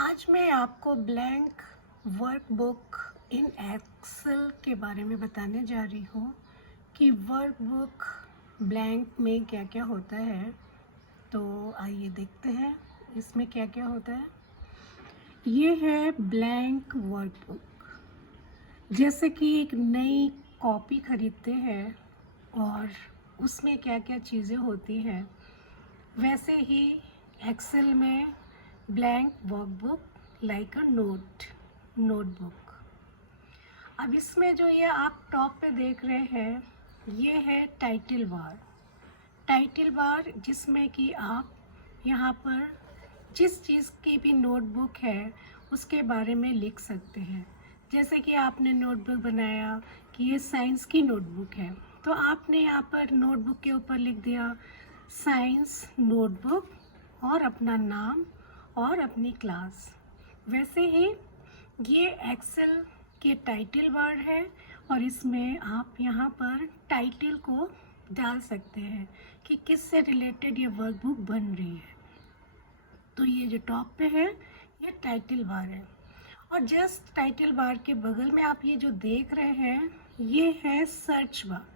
आज मैं आपको ब्लैंक वर्कबुक इन एक्सेल के बारे में बताने जा रही हूँ कि वर्कबुक ब्लैंक में क्या क्या होता है। तो आइए देखते हैं इसमें क्या क्या होता है। ये है ब्लैंक वर्कबुक। जैसे कि एक नई कॉपी खरीदते हैं और उसमें क्या क्या चीज़ें होती हैं, वैसे ही एक्सेल में blank workbook like a notebook. अब इसमें जो ये आप टॉप पे देख रहे हैं, ये है टाइटल बार जिसमें कि आप यहाँ पर जिस चीज़ की भी नोटबुक है उसके बारे में लिख सकते हैं। जैसे कि आपने नोटबुक बनाया कि ये साइंस की नोटबुक है, तो आपने यहाँ पर नोटबुक के ऊपर लिख दिया साइंस नोटबुक और अपना नाम और अपनी क्लास। वैसे ही ये एक्सेल के टाइटल बार है और इसमें आप यहाँ पर टाइटल को डाल सकते हैं कि किससे रिलेटेड ये वर्कबुक बन रही है। तो ये जो टॉप पे है ये टाइटल बार है और जस्ट टाइटल बार के बगल में आप ये जो देख रहे हैं ये है सर्च बार।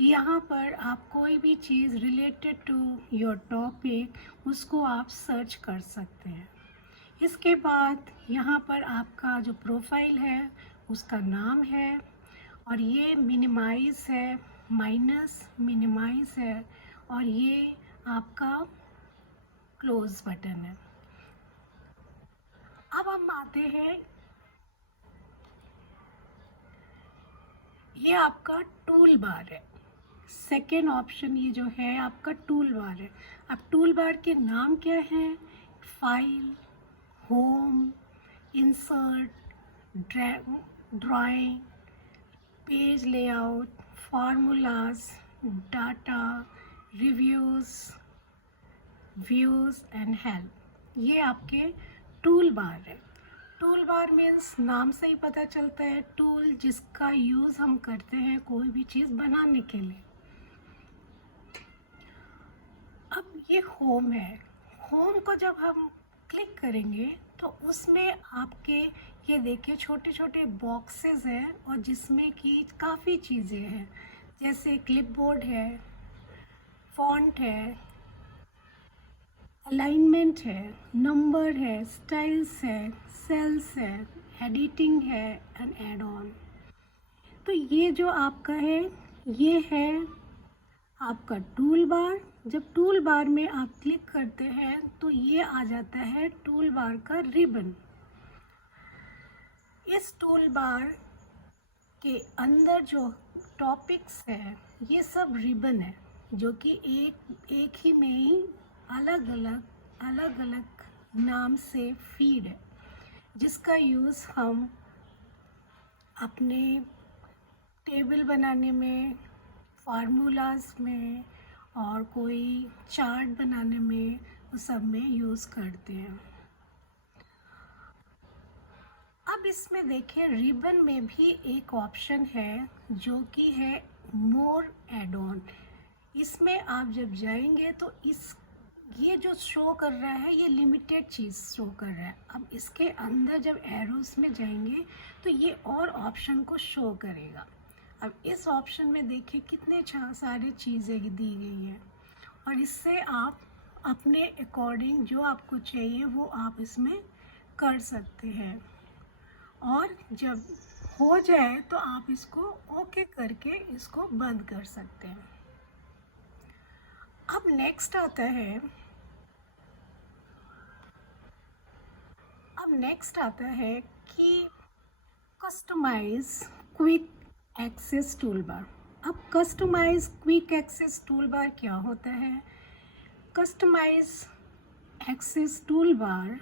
यहाँ पर आप कोई भी चीज़ रिलेटेड टू योर टॉपिक उसको आप सर्च कर सकते हैं। इसके बाद यहाँ पर आपका जो प्रोफाइल है उसका नाम है और ये मिनिमाइज है, माइनस मिनिमाइज है और ये आपका क्लोज बटन है। अब हम आते हैं, ये आपका टूल बार है। सेकेंड ऑप्शन ये जो है आपका टूल बार है। अब टूल बार के नाम क्या है? File, home, insert, drawing, page layout, formulas, data, reviews, views and help. ये आपके टूल बार है। टूल बार मीन्स नाम से ही पता चलता है, टूल जिसका यूज़ हम करते हैं कोई भी चीज़ बनाने के लिए। अब ये होम है। होम को जब हम क्लिक करेंगे तो उसमें आपके ये देखिए छोटे छोटे बॉक्सेस हैं और जिसमें कि काफ़ी चीज़ें हैं, जैसे क्लिपबोर्ड है, फॉन्ट है, अलाइनमेंट है, नंबर है, स्टाइल्स है, सेल्स है, एडिटिंग है एंड एड ऑन। तो ये जो आपका है ये है आपका टूल बार। जब टूल बार में आप क्लिक करते हैं तो ये आ जाता है टूल बार का रिबन। इस टूल बार के अंदर जो टॉपिक्स है ये सब रिबन है, जो कि एक ही में ही अलग अलग नाम से फीड है, जिसका यूज़ हम अपने टेबल बनाने में, फार्मूलाज में और कोई चार्ट बनाने में उस सब में यूज़ करते हैं। अब इसमें देखिए रिबन में भी एक ऑप्शन है जो कि है मोर एड ऑन। इसमें आप जब जाएंगे तो ये जो शो कर रहा है ये लिमिटेड चीज़ शो कर रहा है। अब इसके अंदर जब एरोस में जाएंगे तो ये और ऑप्शन को शो करेगा। अब इस ऑप्शन में देखिए कितने सारे चीज़ें दी गई हैं और इससे आप अपने अकॉर्डिंग जो आपको चाहिए वो आप इसमें कर सकते हैं और जब हो जाए तो आप इसको ओके करके इसको बंद कर सकते हैं। अब नेक्स्ट आता है कि customize quick access tool bar. अब customize quick access tool bar क्या होता है? कस्टमाइज एक्सेस टूल बार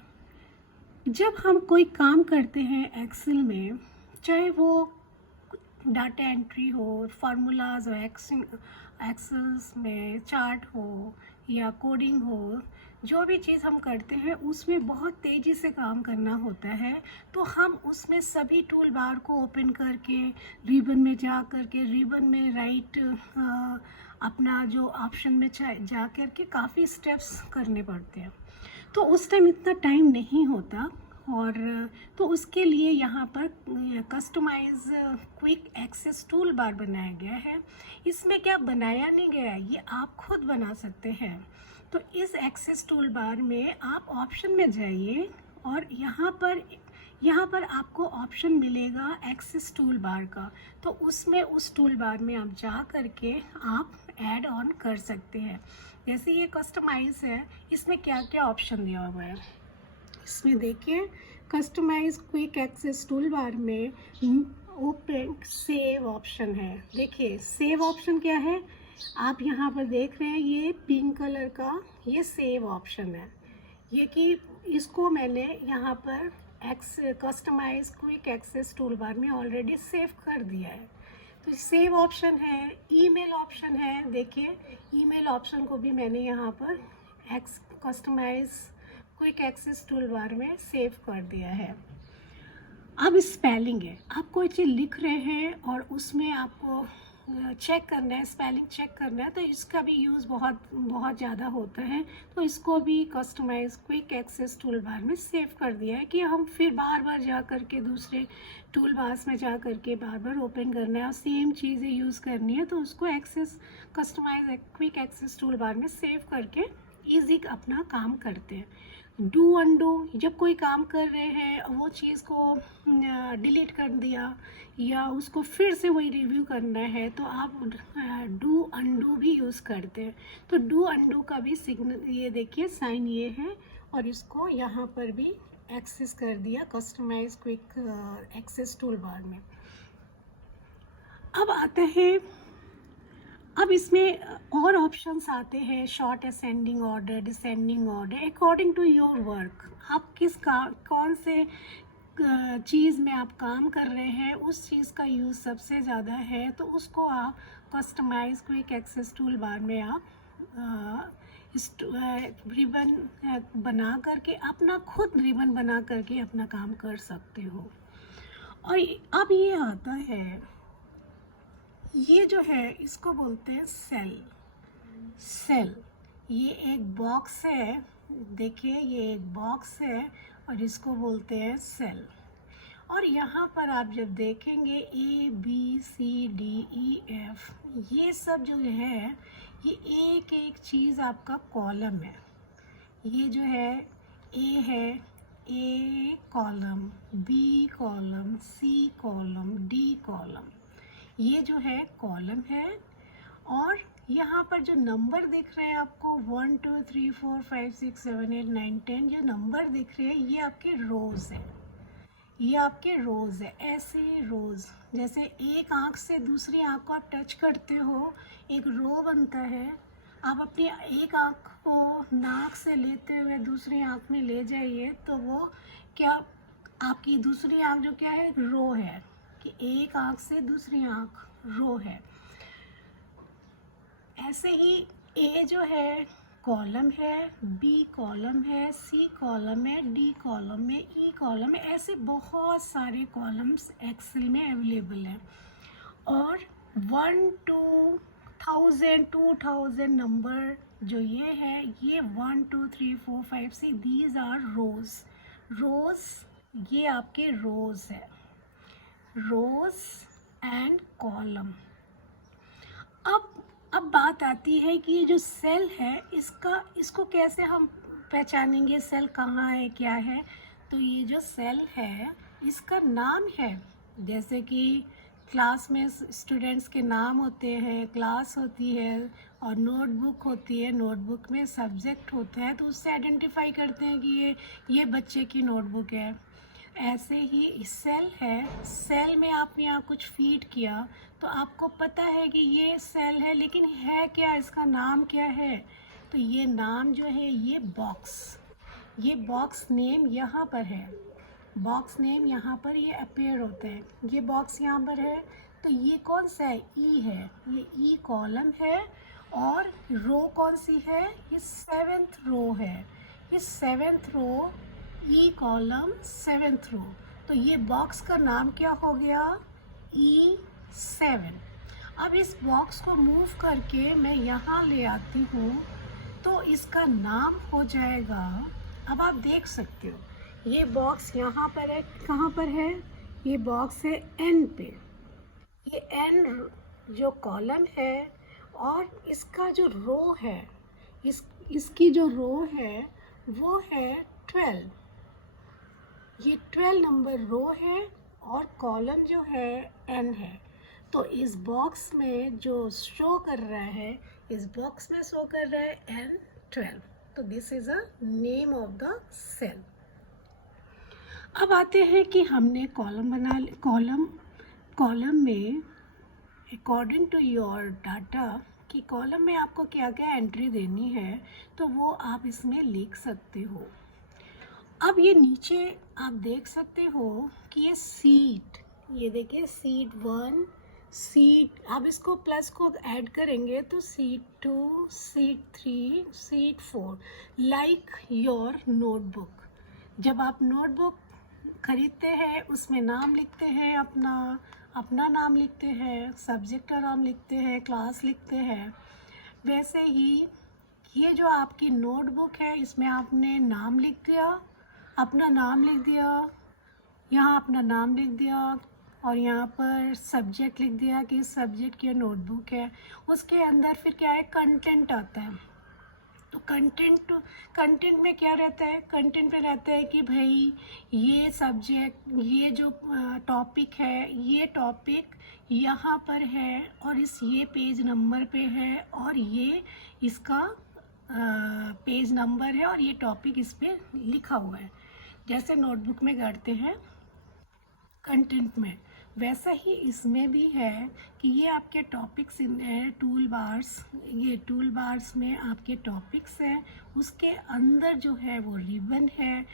जब हम कोई काम करते हैं एक्सेल में, चाहे वो डाटा एंट्री हो, फार्मूलाज हो, एक्सेल्स में चार्ट हो या कोडिंग हो, जो भी चीज़ हम करते हैं उसमें बहुत तेज़ी से काम करना होता है, तो हम उसमें सभी टूल बार को ओपन करके रिबन में जा करके रिबन में राइट अपना जो ऑप्शन में जा करके काफ़ी स्टेप्स करने पड़ते हैं। तो उस टाइम इतना टाइम नहीं होता, और तो उसके लिए यहाँ पर customize quick access tool bar बनाया गया है। इसमें क्या बनाया नहीं गया है, ये आप खुद बना सकते हैं। तो इस एक्सेस टूल बार में आप ऑप्शन में जाइए और यहाँ पर आपको ऑप्शन मिलेगा एक्सेस टूल बार का। तो उसमें उस टूल बार में आप जा करके आप ऐड ऑन कर सकते हैं। जैसे ये कस्टमाइज है, इसमें क्या क्या ऑप्शन दिया हुआ है, इसमें देखिए customize quick access tool bar में ओपन सेव ऑप्शन है। देखिए सेव ऑप्शन क्या है, आप यहाँ पर देख रहे हैं ये पिंक कलर का ये सेव ऑप्शन है। ये कि इसको मैंने यहाँ पर customize quick access tool bar में ऑलरेडी सेव कर दिया है। तो सेव ऑप्शन है, ईमेल ऑप्शन है। देखिए ईमेल ऑप्शन को भी मैंने यहाँ पर customize quick access tool bar में सेव कर दिया है। अब स्पेलिंग है, आप कोई चीज़ लिख रहे हैं और उसमें आपको चेक करना है, स्पेलिंग चेक करना है, तो इसका भी यूज़ बहुत ज़्यादा होता है। तो इसको भी customize quick access tool bar में सेव कर दिया है कि हम फिर बार बार जा कर के दूसरे टूल बार्स में जा कर के बार बार ओपन करना है और सेम चीज़ें यूज़ करनी है। तो उसको customize quick access tool bar में सेव करके ईजी अपना काम करते हैं। डू अनडू, जब कोई काम कर रहे हैं वो चीज़ को डिलीट कर दिया या उसको फिर से वही रिव्यू करना है तो आप डू अनडू भी यूज़ करते हैं। तो डू अनडू का भी सिग्नल ये देखिए साइन ये है और इसको यहाँ पर भी एक्सेस कर दिया customize quick access tool bar में। अब आते हैं, अब इसमें और ऑप्शंस आते हैं, sort ascending order, descending order, according to your work. आप कौन से चीज़ में आप काम कर रहे हैं उस चीज़ का यूज़ सबसे ज़्यादा है, तो उसको आप customize quick access tool bar में आप रिबन बना करके अपना खुद रिबन बना करके अपना काम कर सकते हो। और अब ये आता है, ये जो है इसको बोलते हैं सेल। ये एक बॉक्स है, देखिए ये एक बॉक्स है और इसको बोलते हैं सेल। और यहाँ पर आप जब देखेंगे ABCDEF ये सब जो है ये एक एक चीज़ आपका कॉलम है। ये जो है A column, B column, C column, D column, ये जो है कॉलम है। और यहाँ पर जो नंबर दिख रहे हैं आपको 1 2 3 4 5 6 7 8 9 10 जो नंबर दिख रहे हैं ये आपके रोज़ है, ये आपके रोज़ है। ऐसे रोज़ जैसे एक आँख से दूसरी आँख को आप टच करते हो एक रो बनता है। आप अपनी एक आँख को नाक से लेते हुए दूसरी आँख में ले जाइए तो वो क्या आपकी दूसरी आँख जो क्या है एक रो है, कि एक आँख से दूसरी आँख रो है। ऐसे ही A जो है कॉलम है, B कॉलम है, C कॉलम है, D कॉलम है, E कॉलम है। ऐसे बहुत सारे कॉलम्स एक्सेल में अवेलेबल हैं। और 1 2 1000 2000 नंबर जो ये है ये 1 2 3 4 5 6 दीज आर रोज़, ये आपके रोज़ है, रोज़ एंड कॉलम। अब बात आती है कि ये जो सेल है इसको कैसे हम पहचानेंगे, सेल कहाँ है क्या है। तो ये जो सेल है इसका नाम है, जैसे कि क्लास में स्टूडेंट्स के नाम होते हैं, क्लास होती है और नोटबुक होती है, नोटबुक में सब्जेक्ट होता है तो उससे आइडेंटिफाई करते हैं कि ये बच्चे की नोटबुक है। ऐसे ही सेल है, सेल में आपने यहाँ कुछ फीड किया तो आपको पता है कि ये सेल है, लेकिन है क्या, इसका नाम क्या है। तो ये नाम जो है ये बॉक्स नेम यहाँ पर है, बॉक्स नेम यहाँ पर ये अपेयर होता है। ये बॉक्स यहाँ पर है तो ये कौन सा है, ई है, ये ई कॉलम है। और रो कौन सी है, ये 7th रो है, ये 7th रो, ई कॉलम 7th रो। तो ये बॉक्स का नाम क्या हो गया, E7। अब इस बॉक्स को मूव करके मैं यहाँ ले आती हूँ तो इसका नाम हो जाएगा, अब आप देख सकते हो ये बॉक्स यहाँ पर है, कहाँ पर है? ये बॉक्स है एन पे। ये एन जो कॉलम है और इसका जो रो है, इसकी जो रो है वो है 12। ये 12 नंबर रो है और कॉलम जो है एन है। तो इस बॉक्स में जो शो कर रहा है, इस बॉक्स में शो कर रहा है N12। तो this is a name of the cell. अब आते हैं कि हमने कॉलम में अकॉर्डिंग टू योर डाटा कि कॉलम में आपको क्या क्या एंट्री देनी है, तो वो आप इसमें लिख सकते हो। अब ये नीचे आप देख सकते हो कि ये सीट, ये देखिए सीट 1, सीट, आप इसको प्लस को ऐड करेंगे तो seat 2, seat 3, seat 4, like your notebook. जब आप नोटबुक खरीदते हैं उसमें नाम लिखते हैं, अपना नाम लिखते हैं, सब्जेक्ट का नाम लिखते हैं, क्लास लिखते हैं, वैसे ही ये जो आपकी नोटबुक है इसमें आपने नाम लिख दिया, अपना नाम लिख दिया, यहाँ अपना नाम लिख दिया और यहाँ पर सब्जेक्ट लिख दिया कि इस सब्जेक्ट की नोटबुक है। उसके अंदर फिर क्या है, कंटेंट आता है। तो कंटेंट में क्या रहता है? कंटेंट में रहता है कि भाई ये सब्जेक्ट, ये जो टॉपिक है, ये टॉपिक यहाँ पर है और ये पेज नंबर पे है और ये इसका पेज नंबर है और ये टॉपिक इस पर लिखा हुआ है। जैसे नोटबुक में करते हैं कंटेंट में, वैसा ही इसमें भी है कि ये आपके टॉपिक्स टूल बार्स, ये टूल बार्स में आपके टॉपिक्स हैं, उसके अंदर जो है वो रिबन है।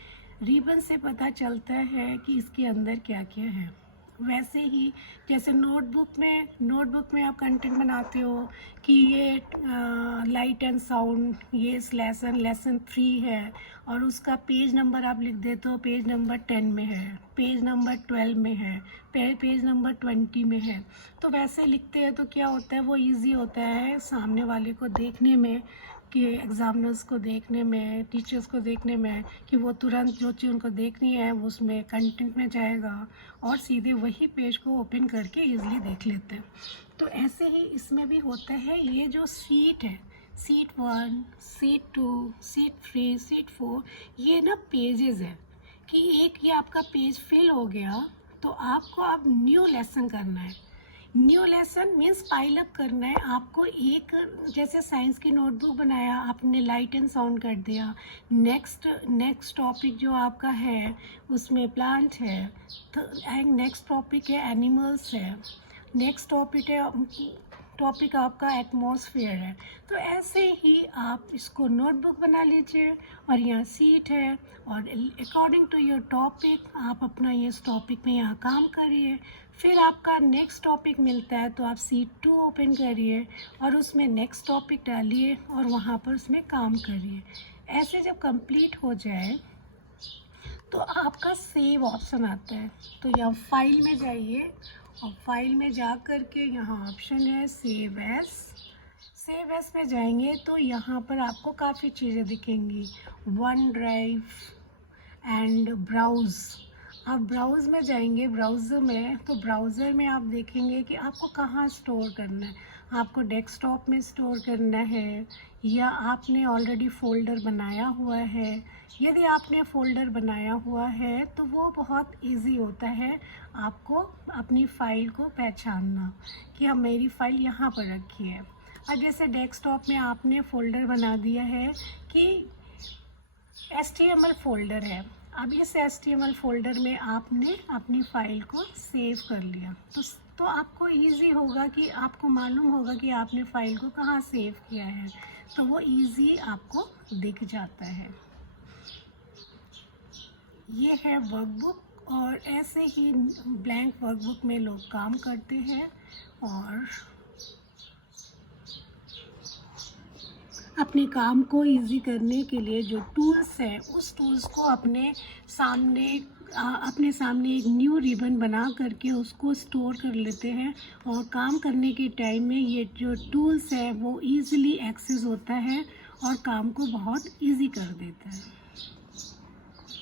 रिबन से पता चलता है कि इसके अंदर क्या क्या है। वैसे ही जैसे नोटबुक में आप कंटेंट बनाते हो कि ये लाइट एंड साउंड, ये इस लेसन 3 है और उसका पेज नंबर आप लिख देते हो, पेज नंबर 10 में है, पेज नंबर 12 में है, पेज नंबर 20 में है। तो वैसे लिखते हैं तो क्या होता है, वो इजी होता है सामने वाले को देखने में, कि एग्जामिनर्स को देखने में, टीचर्स को देखने में, कि वो तुरंत जो चीज़ उनको देखनी है वो उसमें कंटेंट में जाएगा और सीधे वही पेज को ओपन करके इजीली देख लेते हैं। तो ऐसे ही इसमें भी होता है। ये जो सीट है, सीट 1, सीट 2, सीट 3, सीट 4, ये ना पेजेस है कि एक ये आपका पेज फिल हो गया तो आपको अब न्यू लेसन करना है। New lesson means pile up करना है आपको। एक जैसे साइंस की नोटबुक बनाया आपने, लाइट एंड साउंड कर दिया, नेक्स्ट टॉपिक जो आपका है उसमें प्लांट है, तो नेक्स्ट टॉपिक है एनिमल्स है, नेक्स्ट टॉपिक आपका एटमॉस्फेयर है। तो ऐसे ही आप इसको नोटबुक बना लीजिए और यहाँ सीट है और अकॉर्डिंग टू योर टॉपिक आप अपना ये टॉपिक में यहाँ काम करिए। फिर आपका नेक्स्ट टॉपिक मिलता है तो आप सीट 2 ओपन करिए और उसमें नेक्स्ट टॉपिक डालिए और वहाँ पर उसमें काम करिए। ऐसे जब कंप्लीट हो जाए तो आपका सेव ऑप्शन आता है, तो यहाँ फाइल में जाइए और फाइल में जा कर के यहाँ ऑप्शन है सेव एस में जाएंगे तो यहाँ पर आपको काफ़ी चीज़ें दिखेंगी, वन ड्राइव एंड ब्राउज़। आप ब्राउज़ में जाएंगे, ब्राउज़र में आप देखेंगे कि आपको कहाँ स्टोर करना है। आपको डेस्कटॉप में स्टोर करना है या आपने ऑलरेडी फ़ोल्डर बनाया हुआ है। यदि आपने फ़ोल्डर बनाया हुआ है तो वो बहुत इजी होता है आपको अपनी फ़ाइल को पहचानना कि अब मेरी फ़ाइल यहाँ पर रखी है। और जैसे डेस्कटॉप में आपने फ़ोल्डर बना दिया है कि HTML फ़ोल्डर है, अब इस HTML फ़ोल्डर में आपने अपनी फ़ाइल को सेव कर लिया तो आपको इजी होगा कि आपको मालूम होगा कि आपने फ़ाइल को कहाँ सेव किया है, तो वो इजी आपको दिख जाता है। ये है वर्कबुक और ऐसे ही ब्लैंक वर्कबुक में लोग काम करते हैं और अपने काम को इजी करने के लिए जो टूल्स हैं उस टूल्स को अपने सामने एक न्यू रिबन बना करके उसको स्टोर कर लेते हैं और काम करने के टाइम में ये जो टूल्स है वो इजीली एक्सेस होता है और काम को बहुत इजी कर देता है।